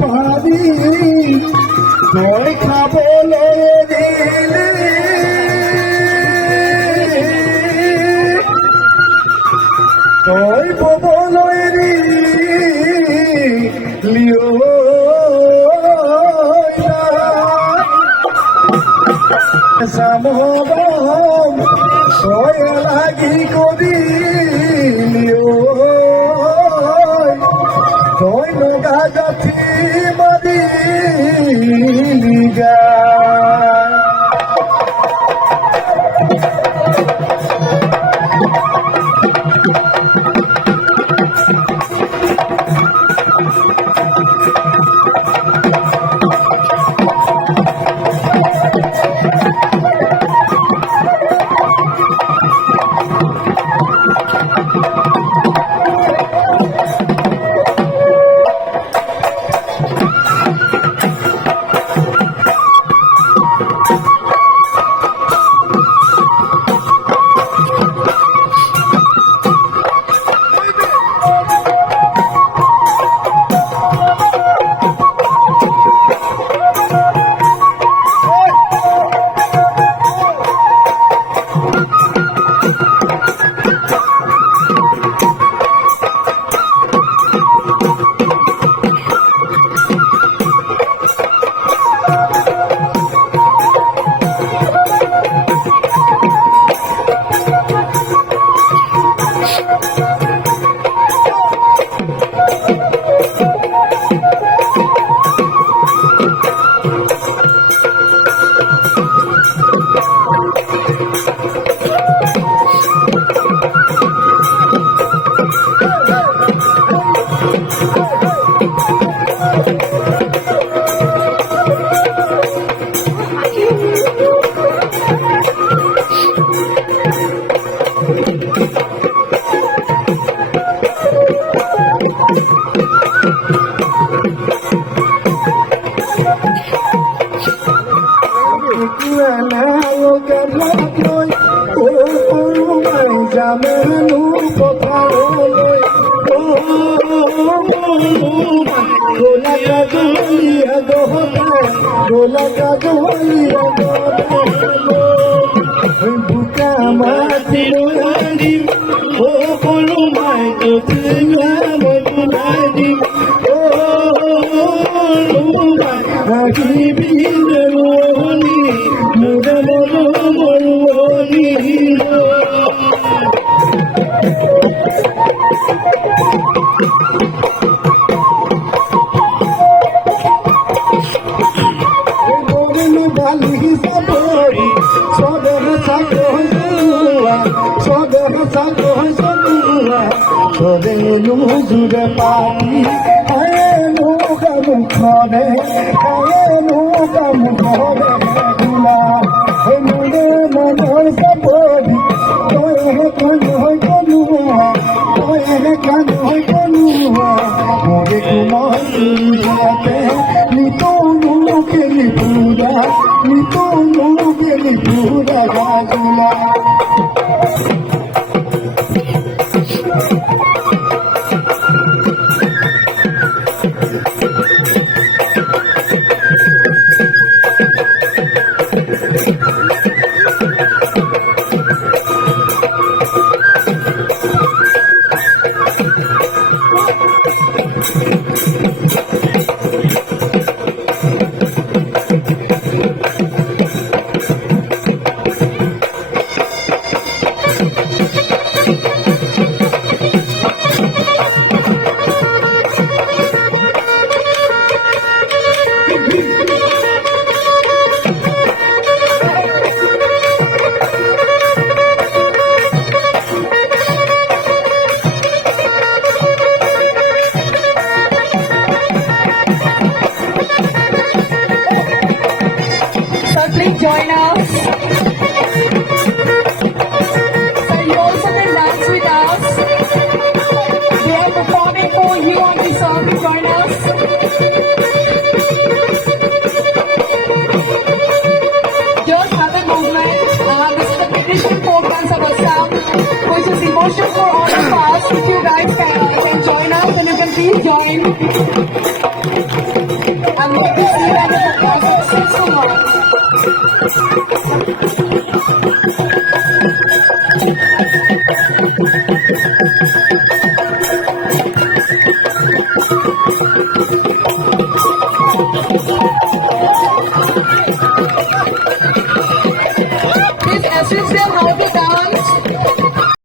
পারি তই খাবলৈ দিলে তই ববলৈ দিলি সামহম তই লাগি কৰিলি তই নগা গাঠি মাৰিলি গা জামেনো পথাৰলৈ গোলা কাজলীয়া গোলা কাজলীয়া বুকা মাটি দিম সকলো মাই তোলাই দিম আহিবি ৰোৱনী মোৰ মৰুৱনী Jure pani, ayenu kamu khode, ayenu kamu khode gula. Mune manor sabodi, toy he konua, toy he kanoi konua. Mure kumar jate, ni tonu ke ni pura gula. Please join us. So you also can dance with us. We are performing for you on this song. Join us. Just have a movement. This is the traditional folk dance of Assam, which is emotional for all of us. If you guys can join us, and you can please join. Thank